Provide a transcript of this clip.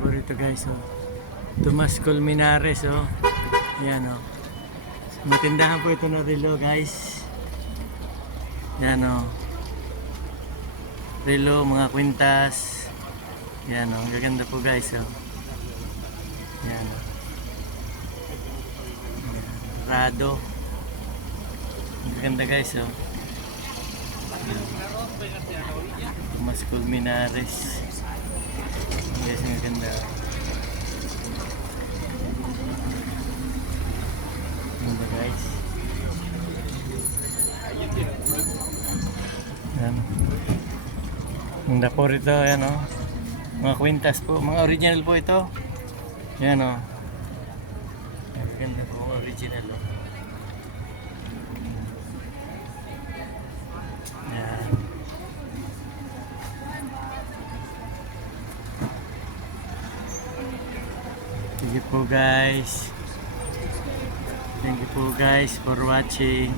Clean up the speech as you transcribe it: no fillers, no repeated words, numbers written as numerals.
po rito guys, oh. Tomas Colmenares, oh. Yan, oh. Matindahan po ito na relo guys. Yan, oh. Relo, mga kwintas. Yan, oh. Gaganda po guys, oh. Yan, oh. Yan. Rado. Gaganda guys, oh. Tomas Colmenares. Guys, ang ganda. Ganda guys. Yan. Ganda po rito, yan o. Mga kwintas po, mga original po ito. Yan o. Ganda po, original o. Yan. Sige po guys. Thank you po guys for watching.